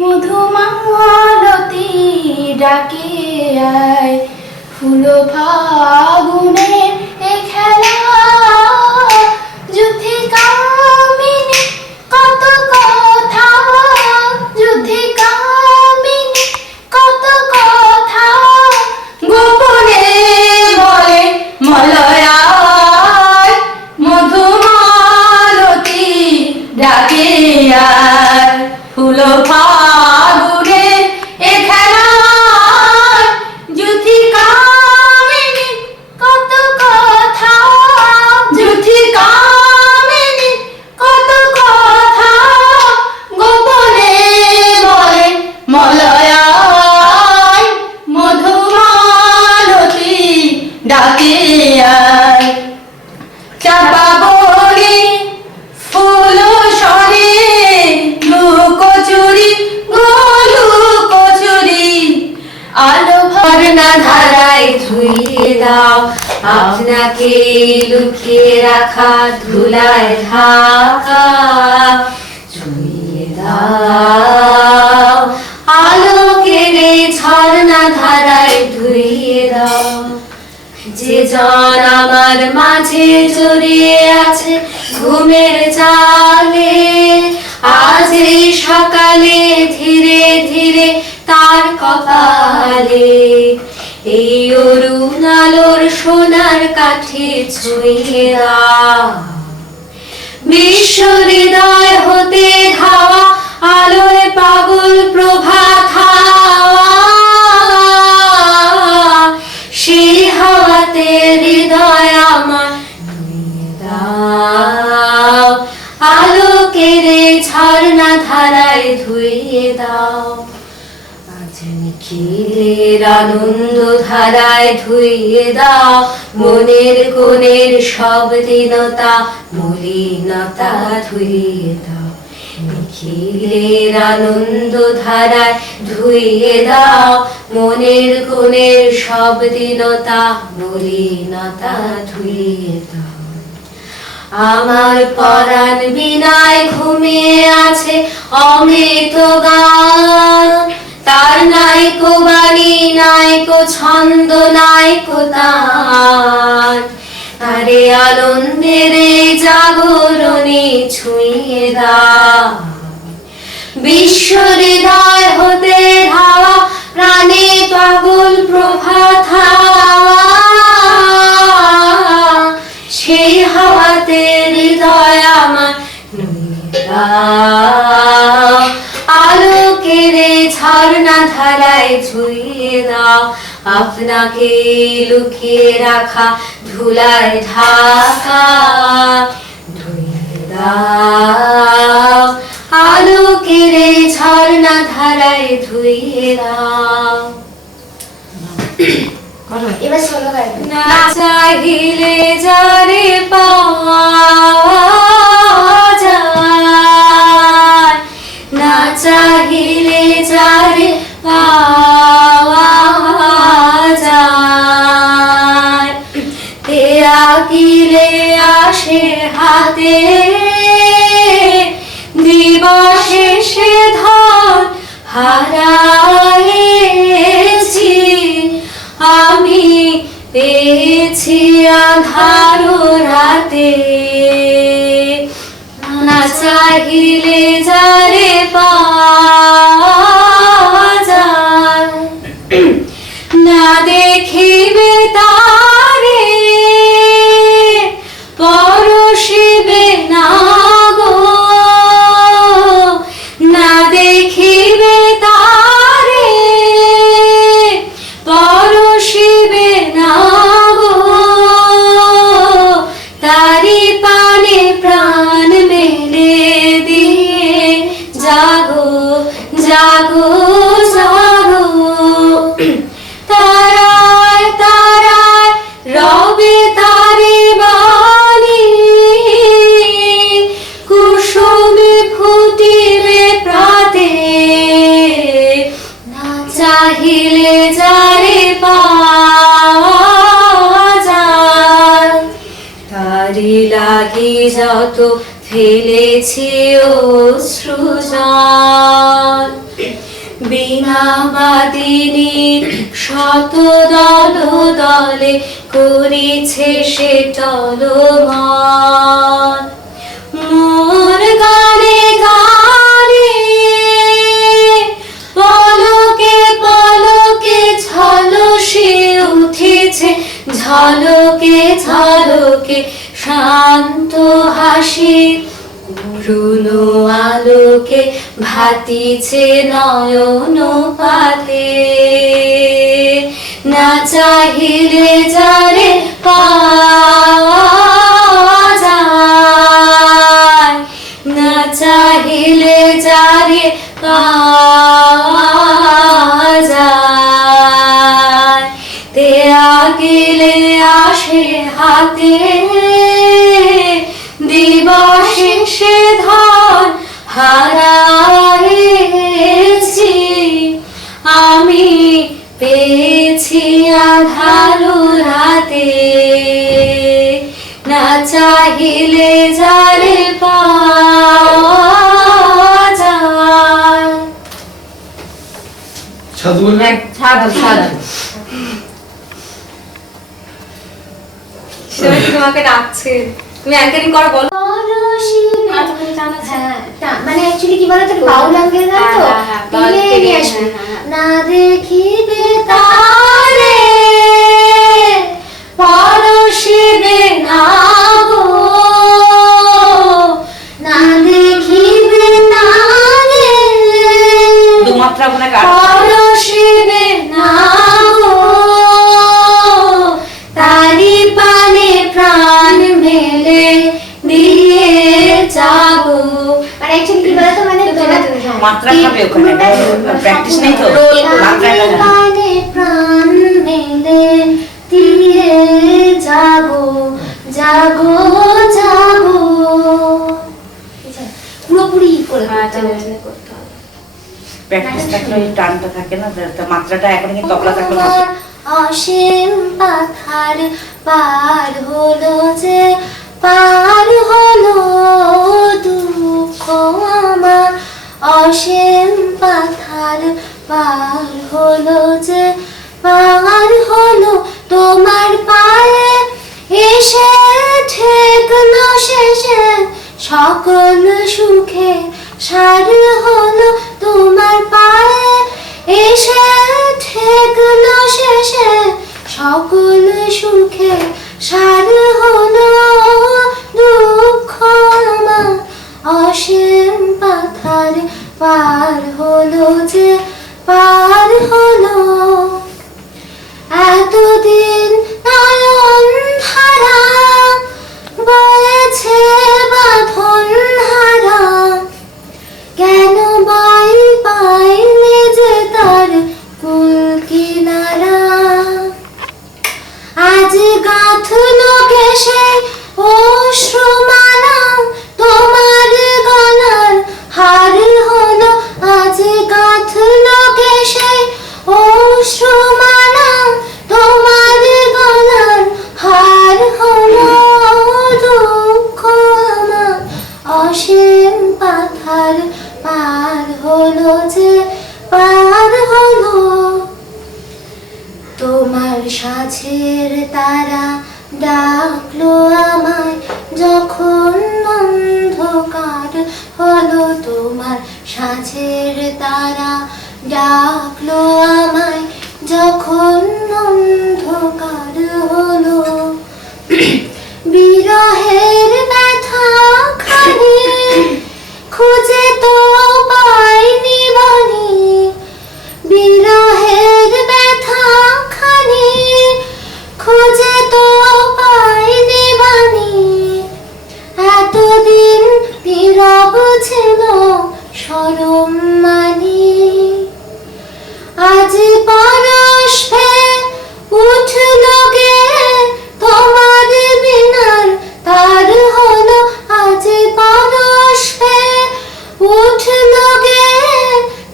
মধুমালতী ডাকে আয়, ফুল ফাগুনের এ খেলা, যুথি কামিনী কত কথা, যুথি কামিনী কত কথা, গোপনে বলে মলয়ায়, মধুমালতী ডাকে আয়, ফুল ফাগুনের এ খেলা, যুথি কামিনী কত কথা, যুথি কামিনী কত কথা, গোপনে বলে মলয়ায়, মধুমালতী ডাকে আয়, চাপা বনে ফুল সরে, লুকোচুরি লুকোচুরি, আলো ভরনা ধারায় ধুইয়ে দাও, আপনাকে লুকিয়ে রাখা ধুলায় ঢাকা, ধুইয়ে দাও, আলোকের এই ঝরনা ধারায় ধুইয়ে দাও, যে জন আমার মাঝে জড়িয়ে আছে ঘুমের জালে, আজ এই সকালে ধীরে ধীরে তার কপালে এই অরুণ আলোর সোনার কাঠি ছুঁয়ে দাও, বিশ্ব হৃদয় হতে ধাওয়া আলোয় পাগল প্রভাত হাওয়া, সেই হাওয়াতে হৃদয় আমার ধুইয়ে দাও, আলোকের ঝরনা ধারায় ধুইয়ে দাও, আজ নিখিলের আনন্দ ধারায় ধুইয়ে দাও, মনের কোণের সব দীনতা মলিনতা ধুইয়ে দাও, নিখিলের আনন্দ ধারায় ধুইয়ে দাও, মনের কোণের সব দীনতা মলিনতা ধুইয়ে দাও, আমার পরাণ বিনায় ঘুমিয়ে আছে অমৃত গান, তার নাইকো বাণী নাইকো ছন্দ নাইকো তান, আরে আনন্দের জাগরণে ছুঁয়ে দাও, বিশ্ব হৃদয় হতে ধাওয়া প্রাণে পাগল প্রভাত হাওয়া, সেই হাওয়াতে হৃদয় আমার নুয়ে দাও, আলোকের ঝরনা ধারায় ছুঁয়ে দাও, আপনাকে লুকিয়ে রাখা ধুলায় ঢাকা, ধুয়ে দাও, আলোকের ঝরনা ধারায় ধুয়ে দাও। এবার সোলো গাইবে। না চাহিলে যারে পাওয়া যায়, না চাহিলে যারে পাওয়া যায়, তে আকিলে আসে হাতে, দিবশেষে ধন হারায়েছি, আমি পেয়েছি আঁধার রাতে, না চাহিলে যারে পাওয়া যায়, না দেখিবে তারে পরশিবে না গো, না দেখিবে তারে পরশিবে না গো, তারি পানে প্রাণ মেলে দিয়ে জাগো জাগো জাগো, তারায় তারায় রবে তারি বাণী, কুসুমে ফুটিবে প্রাতে, না চাহিলে যারে পাওয়া যায়, তারি লাগি যত ফেলেছি অশ্রুজল, কাদিনী শত দল দলে করেছে সে টলমল। মোর গানে গানে পলকে পলকে ঝলসে উঠেছে, ঝলকে ঝলকে শান্ত হাসি। করুণ আলোকে ভাতিছে নয়ন পাতে, না চাহিলে যারে পাওয়া যায়, না চাহিলে যারে পাওয়া যায়। দেয়া গেলে আসে হাতে, দিবসে সে ধন হারাইছি। আমি পেয়েছি আধারো রাতে, না চাহিলে যারে পাওয়া যায়। সাধু বলবেন? সাধু সাধু। তোমাকে ডাকছে, তুমি অ্যাঙ্কারিং করো বলো। মানে অ্যাকচুয়ালি কি বলতো, বাউল আঙ্গেল গান তো দিলে এগিয়ে আসবে। না দেখিবে তারে পরশিবে না গো, না দেখিবে তারে দু মাত্রা ওখানে কাট। পরশিবে না গো, তারি পানে প্রাণ মেলে দিয়ে যাবো। মানে অ্যাকচুয়ালি কি বলতো, মানে মাত্রা খাবে ওখানে, প্র্যাকটিস নেই তো। মাত্রা তারি খাবে। পানে প্রাণ মেলে দিয়ে যাবো, যাবো যাবো। পুরোপুরি করে করতে হবে। প্র্যাকটিস থাকলে ওই টানটা থাকে না, তো মাত্রাটা এখন কিন্তু তবলা থাকলে না। অসীম পাথার পার হলো যে, পার হলো দুঃখ আমার। অসীম পাথার পার হলো যে, পার হলো তোমার পায়ে এসে ঠেকলো শেষে সকল সুখে সার হলো তোমার পায়ে এসে ঠেকলো শেষে সকল সুখে সার হলো দুঃখ আমার। অসীম পাথার পার হলো যে, পার হলো। এতদিন নয়ন ধারা বয়েছে বাঁধন হারা, কেন বাই পাইনি যে তার কুল কিনারা। আজ গাঁথলো কেশে অশ্রুমালা, তোমার গলার হার হলো। আজ গাঁথলো কেশে অশ্রুমালা, তোমার গলার হার হলো দুঃখ আমার। অসীম পাথার পার হলো যে, পার হলো। তোমার সাঁঝের তারা ডাকলো আমায় যখন অন্ধকার হলো। তোমার সাঁঝের তারা ডাকলো আমায় যখন অন্ধকার হলো। বিরহের ব্যথা খানি খুঁজে তো পাইনি বাণী, বিরহের ব্যথা খানি খুঁজে তো পাইনি বাণী। এতদিন নীরব ছিল শরম মানি, আজ পরশ উঠল গে তোমার বিনার তার হলো। আজ পরশ উঠল গে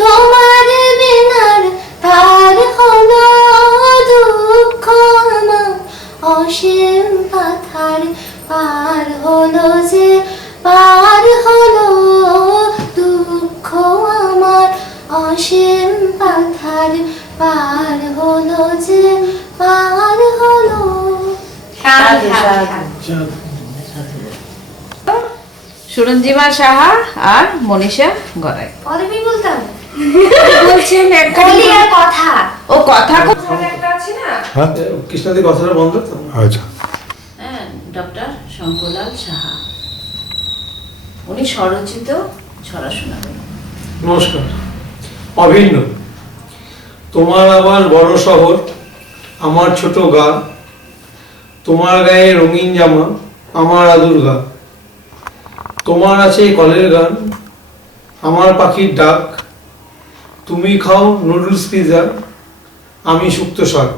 তোমার বিনার তার হলো দুঃখ আমার। অসীম পাথার পার হলো যে, পার হলো দুঃখ আমার। অসীম ধার পার হলো যে পার হলো। সাধু সাধু। সুরঞ্জিমা সাহা আর মনীষা গড়াই পদবী বলতাম বলছেন একটা কলিয়ার কথা। ও কথা হ্যাঁ কৃষ্ণাদি কথাটা বন্ধ তো। আচ্ছা হ্যাঁ, ডক্টর শঙ্করলাল সাহা, উনি স্বরচিত ছড়া শোনাবেন। নমস্কার। অভিন্ন তোমার আবার বড় শহর, আমার ছোট গা, তোমার গায়ে রঙিন জামা, আমার আদুর গা, তোমার আছে কলের গান, আমার পাখির ডাক, তুমি খাও নুডলস পিৎজা, আমি শুক্তো শাক,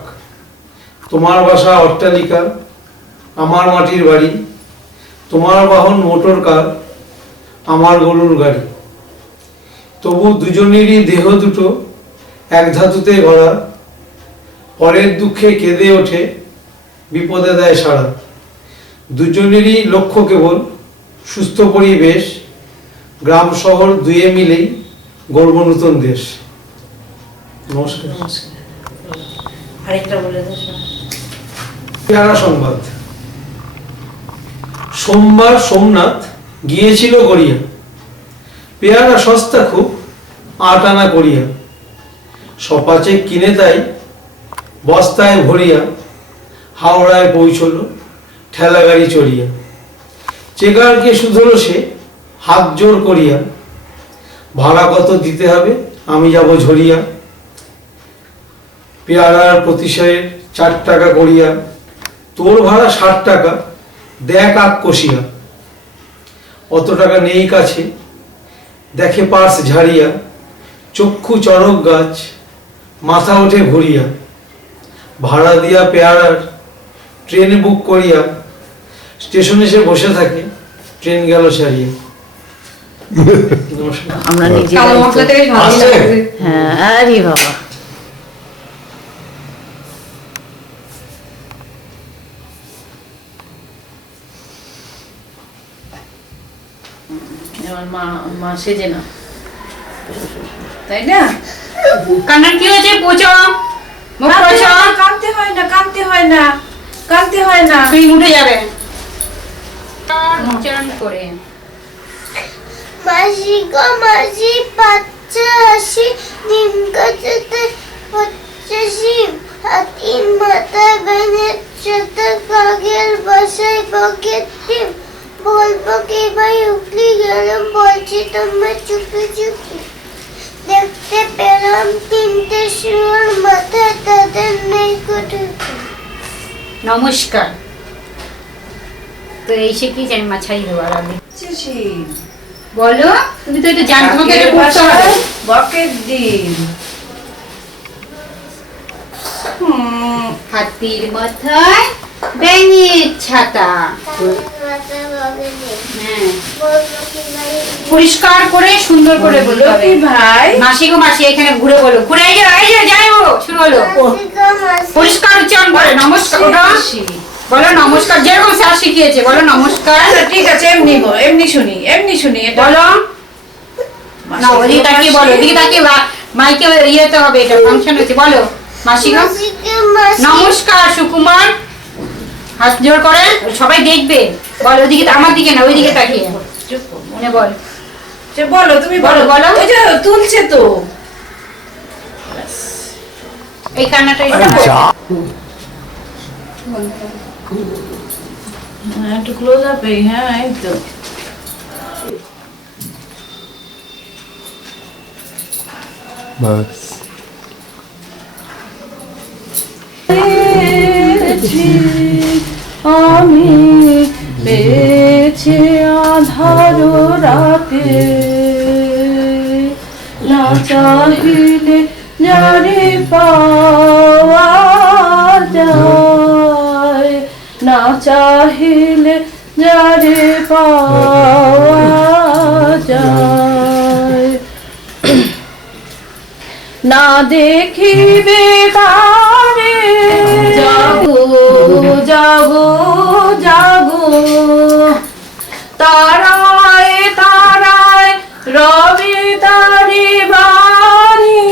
তোমার বাসা অট্টালিকা, আমার মাটির বাড়ি, তোমার বাহন মোটর কার, আমার গরুর গাড়ি, তবু দুজনেরই দেহ দুটো এক ধাতুতে গড়া, পরের দুঃখে কেঁদে ওঠে, বিপদে দেয় সাড়া, দুজনেরই লক্ষ্য কেবল সুস্থ পরিবেশ, গ্রাম শহর দুয়ে মিলেই গর্ব নতুন দেশ। নমস্কার। নমস্কার। আরেকটা বলে দাও শোনা। পেয়ারা সংবাদ। সোমবার সোমনাথ গিয়েছিল গড়িয়া, পেয়ারা সস্তা খুব 8 আনা করিয়া, সপাচে কিনে তাই বস্তায় ভরিয়া, হাওড়ায় পৌঁছল ঠেলা গাড়ি চড়িয়া, চেকারকে শুধলো সে হাত জোর করিয়া, ভাড়া কত দিতে হবে আমি যাব ঝরিয়া, পেয়ারার প্রতিশয়ে 4 টাকা করিয়া, তোর ভাড়া 60 টাকা, দেখ আগ কষিয়া, অত টাকা নেই কাছে, দেখে পার্স ঝাড়িয়া, চক্ষু চড়ক গাছ, মাথা ওঠে ঘুরিয়া, ভাড়া দিয়া পেয়ারার ট্রেন বুক করিয়া, স্টেশনে এসে বসে থাকে, ট্রেন গেল সারিয়া। নমস্কার। আমরা নিজে কালো মশলা থেকে ভালো আছে? লাগছে। হ্যাঁ, আরে বাবা, আমার মা মা সেজে না, তাই না? কান্নার কি হয়েছে? পোছো মুখ পোছো, কাঁদতে হয় না, কাঁদতে হয় না, কাঁদতে হয় না। তুই উঠে যাবে উচ্চারণ করে। মাসি গো মাসি, বাচ্চা আসি, নিম গাছেতে হচ্ছে শিব, হাতির মাথায় বেনের সাথে কাকের বাসায় বকের ডিম, বলবো কি ভাই উঠলি গেলাম, বলছি তোমার চুপি চুপি, দেখতে পেলাম 3টে শুয়োর, মাথায় তাদের নেই কুটুকি। নমস্কার। তো এই শিখিয়েছি আমি মাছাই দেওয়ার আগে। বলো, তুমি তো এটা জানো, তোমাকে এটা করতে হবে। বকের ডিম। হাতির মাথায় ব্যাঙের ছাতা। মাথায় বকের ডিম, হ্যাঁ, বলবো কি ভাই পরিষ্কার করে সুন্দর করে বলতে হবে। লক্ষ্মী ভাই, মাসি গো মাসি, এখানে ঘুরে বলো, ঘুরে এই যে যাই ও শুরু হলো। মাসি গো মাসি, পরিষ্কার উচ্চারণ করে নমস্কার, ওটা বলো নমস্কার, যেরকম স্যার শিখিয়েছে বলো নমস্কার। আচ্ছা, ঠিক আছে, এমনি বল, এমনি শুনি, এমনি শুনি। এটা বলো না, ওদিকে তাকিয়ে বলো, ওদিকে তাকিয়ে মাইকে ইয়েতে হবে, এটা ফাংশন হচ্ছে। বলো মাসি গো মাসি গো মাসি, নমস্কার সুকুমার, হাত জোর করে সবাই দেখবে। বল ওদিকে, আমার দিকে না, ওইদিকে তাকিয়ে চুপ কর, মনে বল। আচ্ছা, বলো, তুমি বলো, বলো, বলো। ওই যে তুলছে তো। এই কান্নাটা হ্যাঁ, একটু ক্লোজ আপে। হ্যাঁ, এই তো। বাস আমি পেয়েছি আধার রাতে, না চাহিলে জারি পাওয়া যায়, না চাহিলে জারি পাওয়া যায়, না দেখিবে তারে জাগো জাগো জাগো, তারায় তারায় রবি তারি বাণী,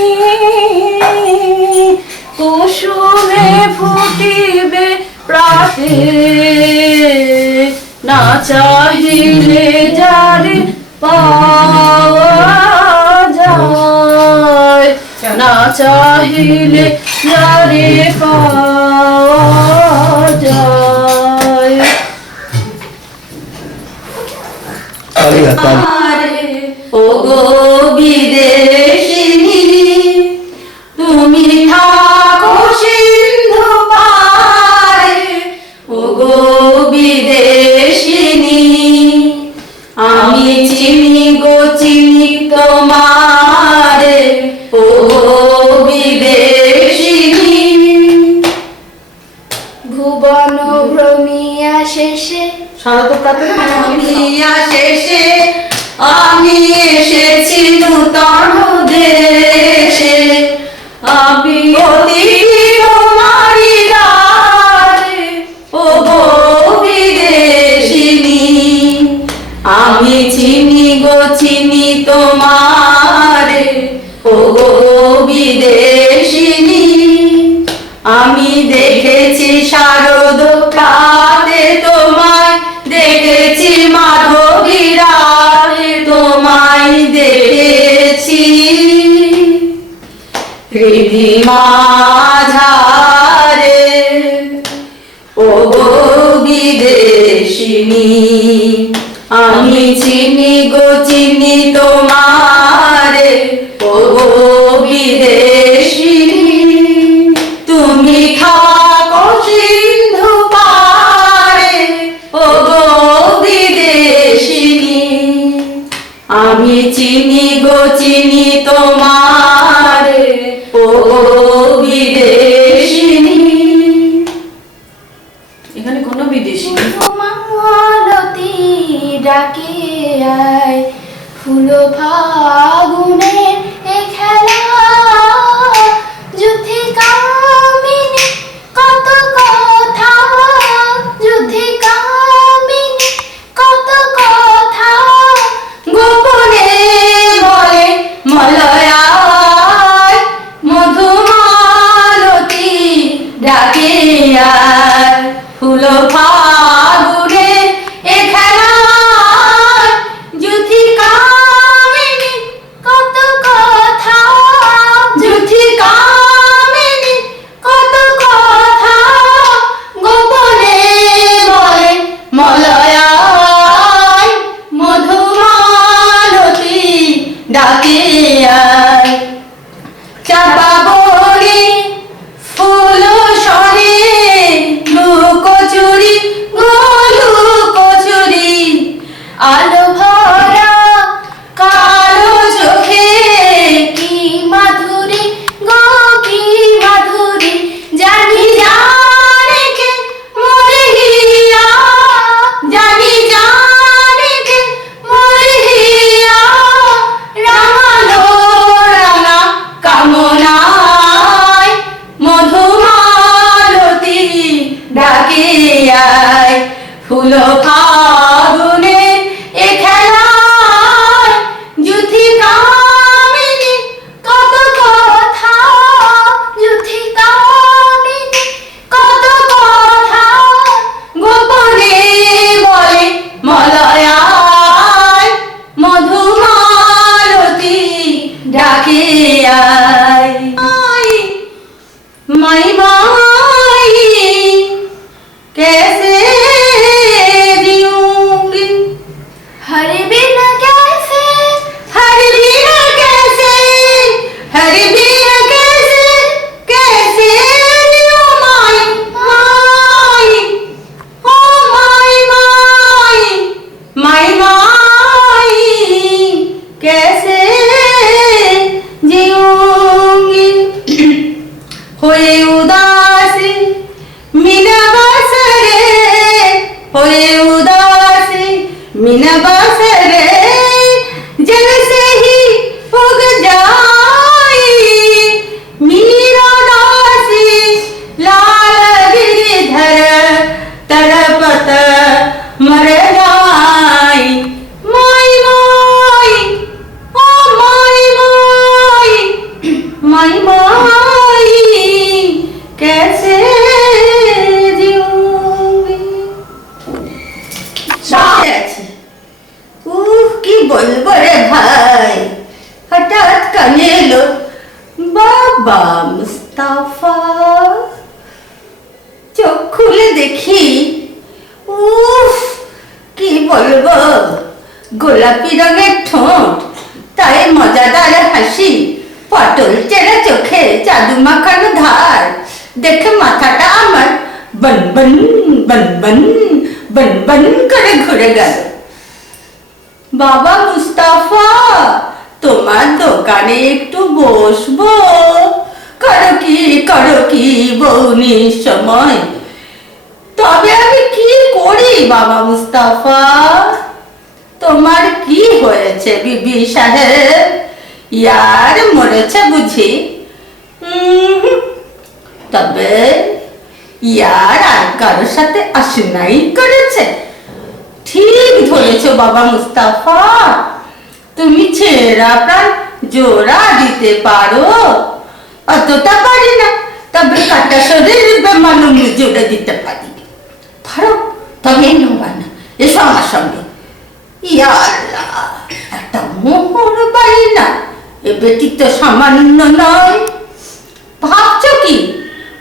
না চাহিলে যারে পাওয়া যায়, না চাহিলে যারে পাওয়া যায়। ও গো বিদেশিনী, তুমি থাকো সিন্ধু পারে। ও গো বিদেশিনী, আমি চিনি গো চিনি তোমারে। ও গো বিদেশিনী, ভুবন ভ্রমিয়া শেষে ভ্রমিয়া শেষে আমি এসেছি নূতন দেশে। আমি অতিথি তোমারি দ্বারে। ও গো বিদেশিনী, আমি চিনি গো চিনি তোমারে। ও গো বিদেশিনী, আমি দেখেছি শারদ প্রাতে তোমায়, দেখেছি মাধবী রাতে তোমায় দেখেছি। হৃদি মাঝারে ও গো বিদেশিনী, আমি চিনি গো চিনি তোমারে। ও গো বিদেশিনী, তুমি থাকো সিন্ধু পারে। ও গো বিদেশিনী, আমি চিনি গো চিনি তোমারে। ও গো বিদেশিনী। এখানে কোনো বিদেশি নেই। মালতী ডাকে আয়, ফুল ফাগুনে এ খেলা। যুথি কামিনী কত কথা, যুথি কামিনী কত কথা। গোপনে বলে মলয়ায়, মধুমালতী ডাকে আয়। ফুল ফাগুনে এ খেলায়, যুথি কামিনী কত কথা, যুথি কামিনী কত কথা। গোপনে বলে মলয়ায়, মধুমালতী ডাকে আয়। চাপা বনে ফুল সরে, লুকোচুরি গো লুকোচুরি। আলো ভরা কালো চোখে কি মাধুরী গো কি মাধুরী। জানি জানে কে মরে হিয়া, জানি জানে কে মরে হিয়া। রাঙালো রাঙা কামনায়, মধুমালতী ডাকে আয়। ফুল ফাগুনে এ খেলায়, যুথি কামিনী কত কথা, যুথি কামিনী কত কথা। গোপনে বলে মলয়ায়, মধুমালতী ডাকে আয়। মাই মাই कैसे दियो নিয়ে এলো বাবা মুস্তাফা। চোখ খুলে দেখি, উফ কি বলবো, গোলাপি রঙের ঠোঁট, তাই মজাদার হাসি, পটল চেরা চোখে জাদু মাখানো ধার, দেখে মাথাটা আমার বন বন বন বন বন বন করে ঘুরে গেল। বাবা মুস্তাফা, তোমার দোকানে একটু বসবো? করো কি বউনির সময়? তবে আমি কি করি বাবা মুস্তাফা? তোমার কি হয়েছে বিবি সাহেব? ইয়ার মরেছে বুঝি? তবে ইয়ার আর কারোর সাথে অন্যায় করেছে? ঠিক ধরেছো বাবা মুস্তাফা, তুমি ছেঁড়া প্রাণ জোড়া দিতে পারো। অতটা পারি না, তবে কাটা শরীর বেমানুম জোড়া দিতে পারি। পারো? তবে নেবা না, এসো আমার সঙ্গে। ইয়া আল্লাহ, একটা মোহর পাই না, এ বেটি তো সামান্য নয়। ভাবছো কি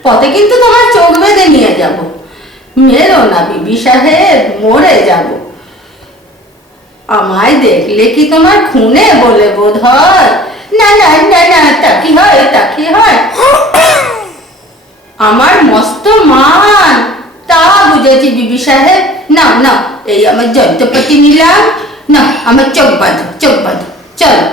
পথে কিন্তু তোমার চোখ বেঁধে নিয়ে যাব। মেরো না বিবি সাহেব, মরে যাব। আমায় দেখলে কি তোমার খুনে বলে বোধ হয়? না না না না, তা কি হয়, তা কি হয়? আমার মস্ত মান, তা বুঝেছি বিবি সাহেব। না না, এই আমার যন্ত্রপাতি নিলাম, না আমার চোখ বাঁধো, চোখ বাঁধো, চলো।